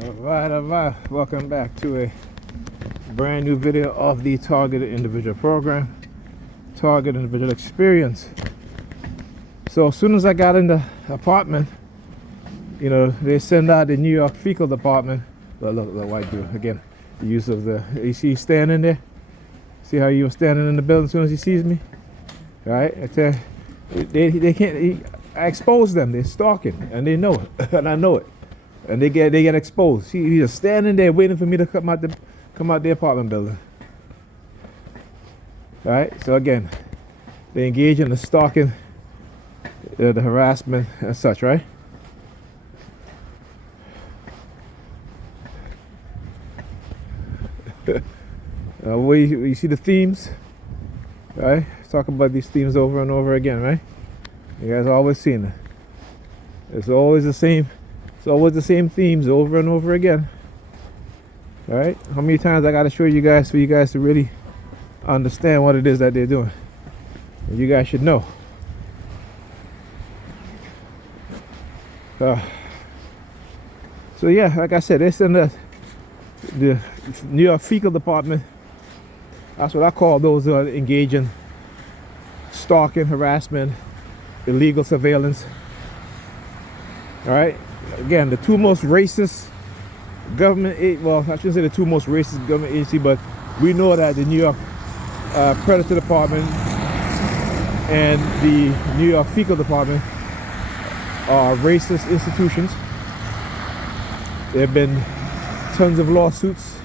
Alright, welcome back to a brand new video of the Targeted Individual Program, Targeted Individual Experience. So as soon as I got in the apartment, you know, they send out the New York Fecal Department. Look, the white dude, again, the use of the, you see standing there? See how you were standing in the building as soon as he sees me? Right? I tell you, they can't, I expose them, they're stalking, and they know it, and I know it. And they get exposed. He's just standing there waiting for me to come out the apartment building. All right. So again, they engage in the stalking, the harassment, and such. Right. You see the themes, right? Talk about these themes over and over again, right? You guys always seen it. It's always the same. It's always the same themes over and over again. All right. How many times I gotta show you guys for you guys to really understand what it is that they're doing? And you guys should know. So yeah, like I said, they send the New York Fecal Department. That's what I call those who are engaging stalking, harassment, illegal surveillance. All right. Again, the two most racist government, well, I shouldn't say the two most racist government agency, but we know that the New York Predator Department and the New York Fecal Department are racist institutions. There have been tons of lawsuits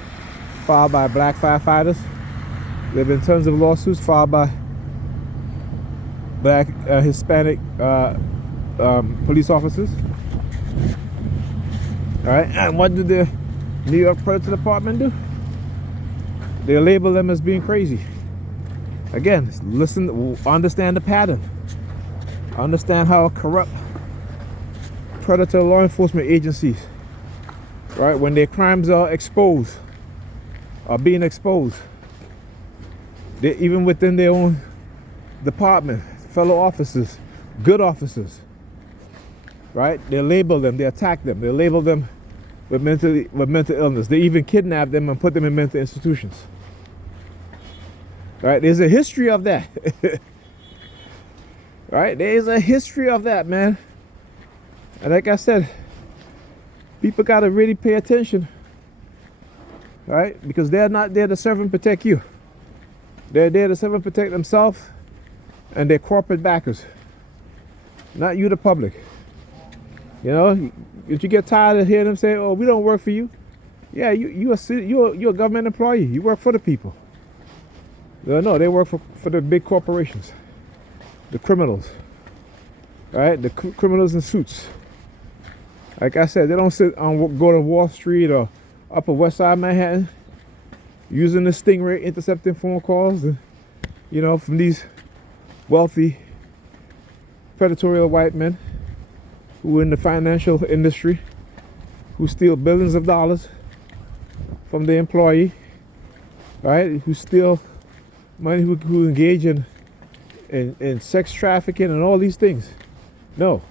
filed by black firefighters. There have been tons of lawsuits filed by black, Hispanic police officers. All right, and what do the New York Predator Department do? They label them as being crazy. Again, listen, understand the pattern. Understand how corrupt predator law enforcement agencies, right, when their crimes are exposed, are being exposed, they even within their own department, fellow officers, good officers, right? They label them, they attack them, they label them with mental illness. They even kidnap them and put them in mental institutions. Right? There's a history of that. Right? There's a history of that, man. And like I said, people gotta really pay attention. Right? Because they're not there to serve and protect you. They're there to serve and protect themselves and their corporate backers. Not you, the public. You know, if you get tired of hearing them say, "Oh, we don't work for you," yeah, you're a government employee. You work for the people. No, they work for the big corporations, the criminals, right? The criminals in suits. Like I said, they don't go to Wall Street or Upper West Side Manhattan using the Stingray intercepting phone calls, and, you know, from these wealthy, predatory white men who are in the financial industry, who steal billions of dollars from the employee, right? Who steal money, who engage in sex trafficking and all these things. No.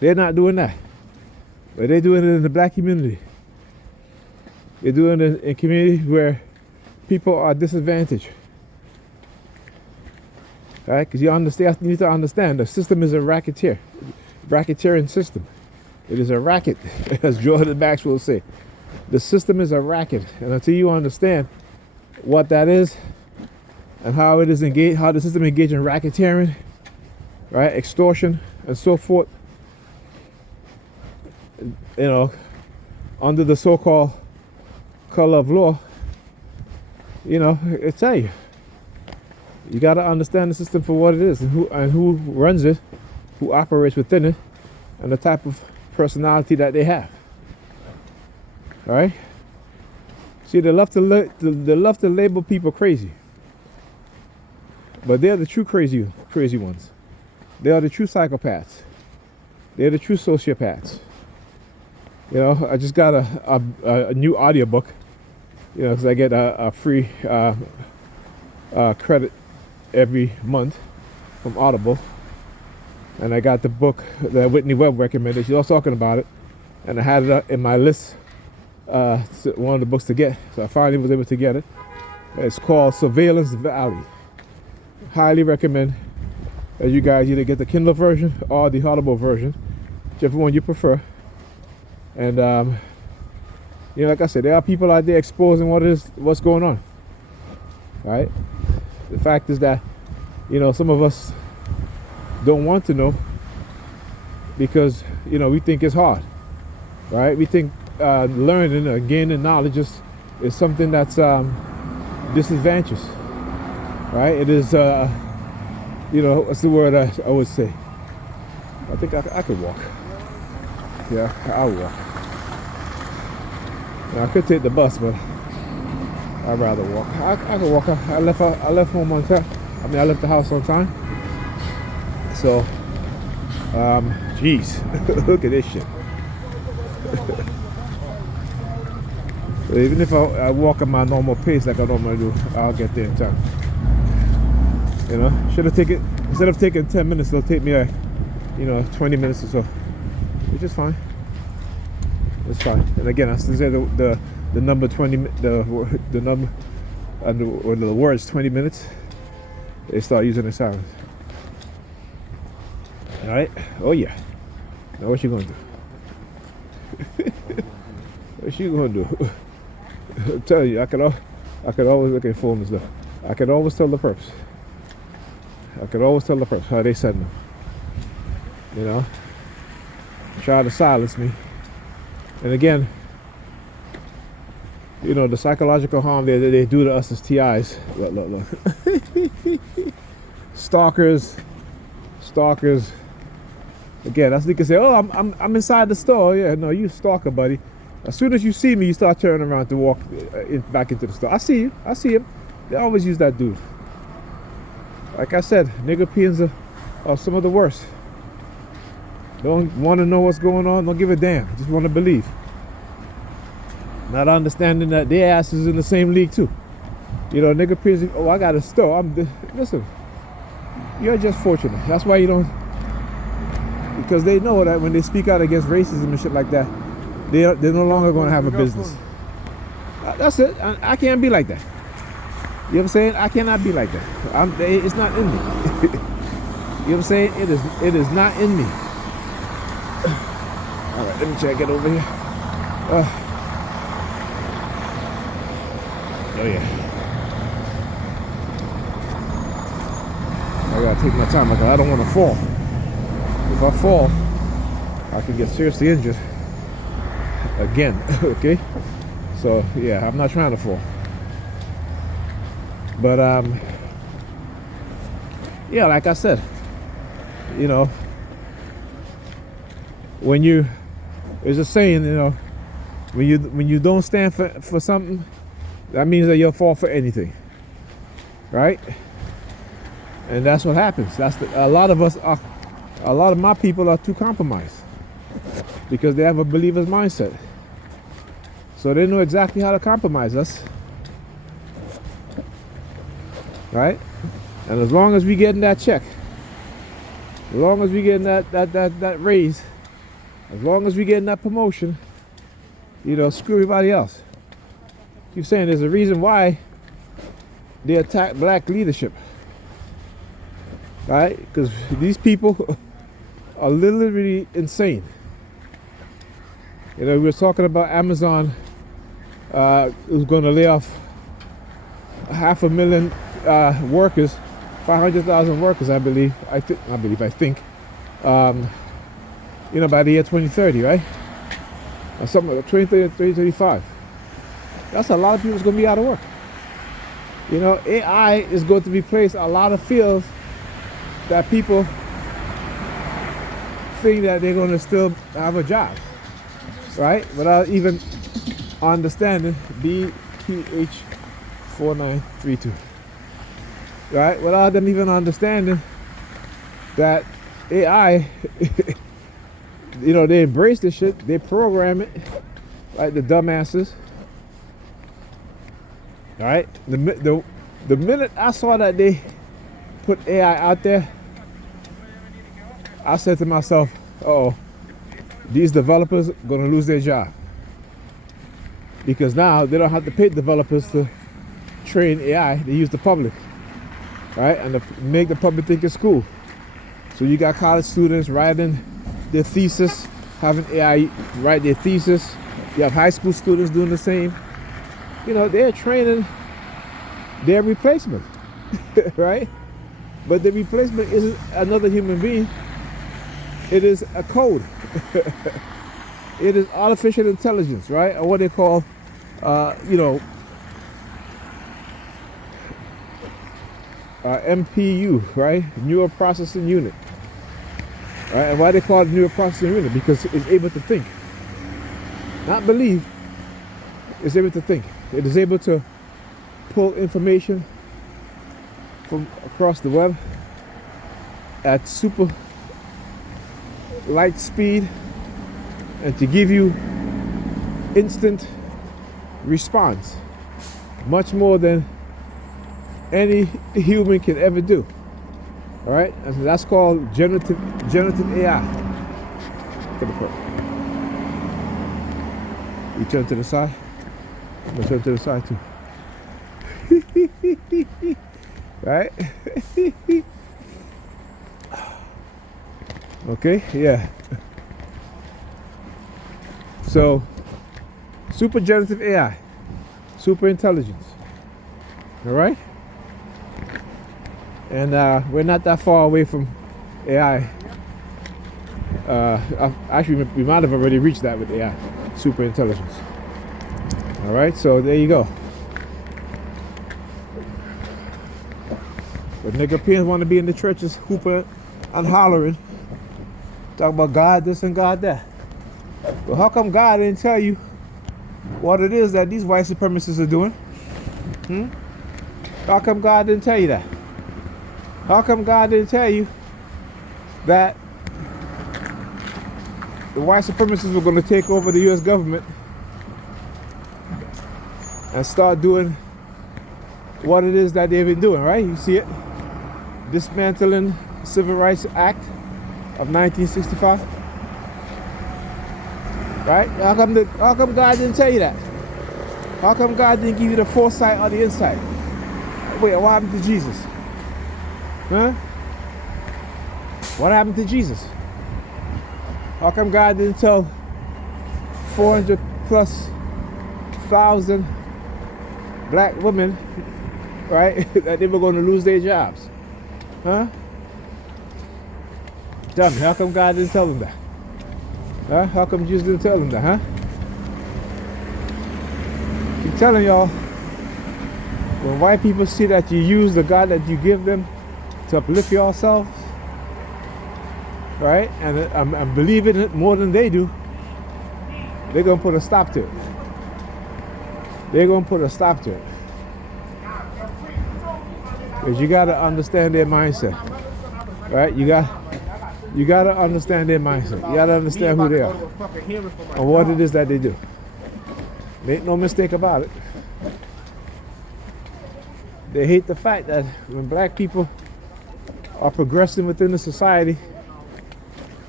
They're not doing that. But they're doing it in the black community. They're doing it in communities where people are disadvantaged. Right? Because you need to understand the system is a racketeering system. It is a racket, as Jordan Maxwell say. The system is a racket, and until you understand what that is and how it is engaged, how the system engages in racketeering, right, extortion, and so forth, you know, under the so-called color of law, you know, I tell you. You got to understand the system for what it is and who runs it, who operates within it, and the type of personality that they have. All right? See, they love to label people crazy, but they're the true crazy ones. They are the true psychopaths. They're the true sociopaths. You know, I just got a new audiobook, you know, because I get a free credit every month from Audible, and I got the book that Whitney Webb recommended. She was talking about it, and I had it in my list, one of the books to get. So I finally was able to get it. It's called Surveillance Valley. Highly recommend that you guys either get the Kindle version or the Audible version, whichever one you prefer. And like I said, there are people out there exposing what's going on. Right? The fact is that, some of us don't want to know because, we think it's hard. Right? We think learning or gaining knowledge is something that's disadvantageous. Right? It is, what's the word I would say? I think I could walk. Yeah, I'll walk. Now, I could take the bus, but I'd rather walk. I could walk. I left home on time. I left the house on time. So, jeez, look at this shit. So even if I walk at my normal pace like I normally do, I'll get there in time. Should have taken, instead of taking 10 minutes, it'll take me 20 minutes or so, which is fine. It's fine. And again, I still say the number 20, the number, or the words 20 minutes, they start using the silence. All right. Oh yeah. Now what you gonna do? What you gonna do? I'll tell you, I could always look at phones though. I could always tell the perps. How they send them. Try to silence me. And again, the psychological harm they do to us as TIs. Look. Stalkers. Again, that's they can say, oh, I'm inside the store. Yeah, no, you stalker, buddy. As soon as you see me, you start turning around to walk back into the store. I see him. They always use that dude. Like I said, nigga peons are some of the worst. Don't want to know what's going on. Don't give a damn. Just want to believe. Not understanding that their ass is in the same league too. Nigga peons. Oh, I got a store. Listen. You're just fortunate. That's why you don't. Because they know that when they speak out against racism and shit like that, they're no longer going to have a business. That's it. I can't be like that. You know what I'm saying? I cannot be like that. It's not in me. You know what I'm saying? It is not in me. All right, let me check it over here. Oh yeah. I gotta take my time because I don't want to fall. If I fall, I could get seriously injured again. Okay? So yeah, I'm not trying to fall. But yeah, like I said, when there's a saying, when you don't stand for something, that means that you'll fall for anything, right? And that's what happens. A lot of my people are too compromised because they have a believer's mindset, so they know exactly how to compromise us. Right? And as long as we getting that check, as long as we getting that raise, as long as we getting that promotion, screw everybody else. Keep saying there's a reason why they attack black leadership. Right? Because these people are literally insane. We were talking about Amazon who's going to lay off 500,000 workers, 500,000 workers, I think, by the year 2030, right? Or something like 2035. That's a lot of people's going to be out of work. AI is going to replace a lot of fields that people think that they're going to still have a job, right? Without even understanding BQH4932. Right? Without them even understanding that AI, they embrace this shit, they program it, like the dumbasses. All right? The minute I saw that they put AI out there, I said to myself, oh, these developers are going to lose their job because now they don't have to pay developers to train AI. They use the public, right? And to make the public think it's cool. So you got college students writing their thesis, having AI write their thesis. You have high school students doing the same. You know, they're training their replacement, right? But the replacement isn't another human being. It is a code. It is artificial intelligence, right? Or what they call, MPU, right? Neural processing unit. Right? And why they call it neural processing unit? Because it's able to think. Not believe. It's able to think. It is able to pull information from across the web at super light speed and to give you instant response, much more than any human can ever do. All right, and so that's called generative AI. Look at the part. You turn to the side. I'm gonna turn to the side too. Right? Okay, yeah. So, super generative AI, super intelligence. All right? And we're not that far away from AI. Actually, we might have already reached that with AI, super intelligence. All right, so there you go. But nigga want to be in the churches hooping and hollering, talk about God this and God that. Well, how come God didn't tell you what it is that these white supremacists are doing? How come God didn't tell you that? How come God didn't tell you that the white supremacists were going to take over the U.S. government and start doing what it is that they've been doing, right? You see it? Dismantling the Civil Rights Act of 1965. Right? How come God didn't tell you that? How come God didn't give you the foresight or the insight? Wait, what happened to Jesus? Huh? What happened to Jesus? How come God didn't tell 400 plus thousand black women, right, that they were going to lose their jobs? Huh? Tell me, how come God didn't tell them that? Huh? How come Jesus didn't tell them that, huh? I'm telling y'all, when white people see that you use the God that you give them to uplift yourselves, right, and I'm believing it more than they do, they're going to put a stop to it. They're going to put a stop to it. Because you got to understand their mindset, right? You got to understand their mindset. You got to understand who they are and what it is that they do. Make no mistake about it. They hate the fact that when black people are progressing within the society,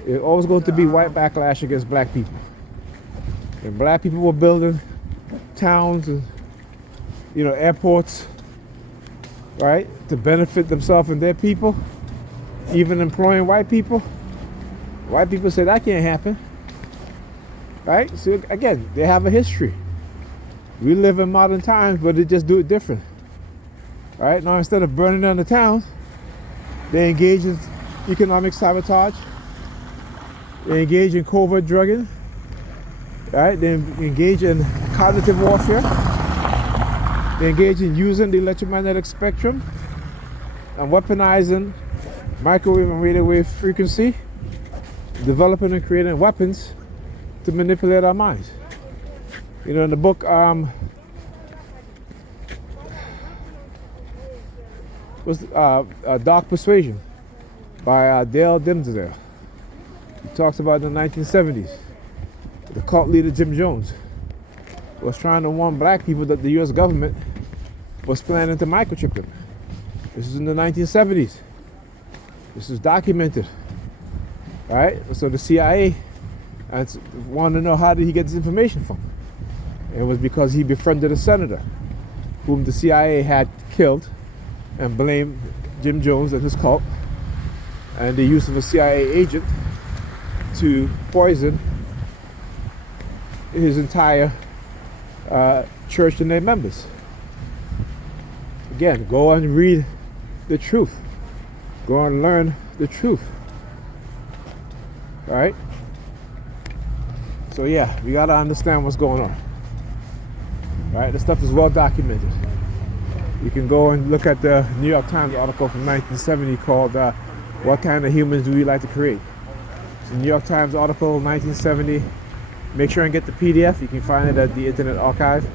it's always going to be white backlash against black people. When black people were building towns and airports, right, to benefit themselves and their people, even employing white people say that can't happen, right? So again, they have a history. We live in modern times, but they just do it different, right? Now instead of burning down the towns, they engage in economic sabotage. They engage in covert drugging, right? They engage in cognitive warfare. They engage in using the electromagnetic spectrum and weaponizing microwave and radio wave frequency, developing and creating weapons to manipulate our minds. In the book, Dark Persuasion by Dale Dimsdale. He talks about in the 1970s, the cult leader Jim Jones was trying to warn black people that the U.S. government was planning to microchip them. This is in the 1970s. This is documented, right? So the CIA and wanted to know how did he get this information from. It was because he befriended a senator whom the CIA had killed and blamed Jim Jones and his cult and the use of a CIA agent to poison his entire church and their members. Again, go and read the truth. Go and learn the truth. All right? So yeah, we gotta understand what's going on. All right, this stuff is well documented. You can go and look at the New York Times article from 1970 called "What Kind of Humans Do We Like to Create?" It's the New York Times article, 1970. Make sure and get the PDF. You can find it at the Internet Archive,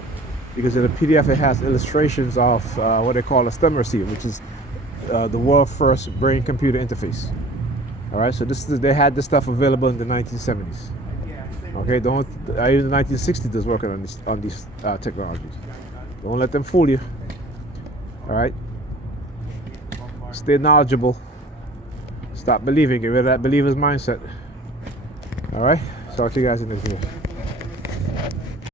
because in the PDF it has illustrations of what they call a STEM receiver, which is the world's first brain-computer interface. All right, so they had this stuff available in the 1970s. Okay, even the 1960s is working on these technologies. Don't let them fool you. All right, stay knowledgeable. Stop believing. Get rid of that believer's mindset. All right, talk to you guys in the next video.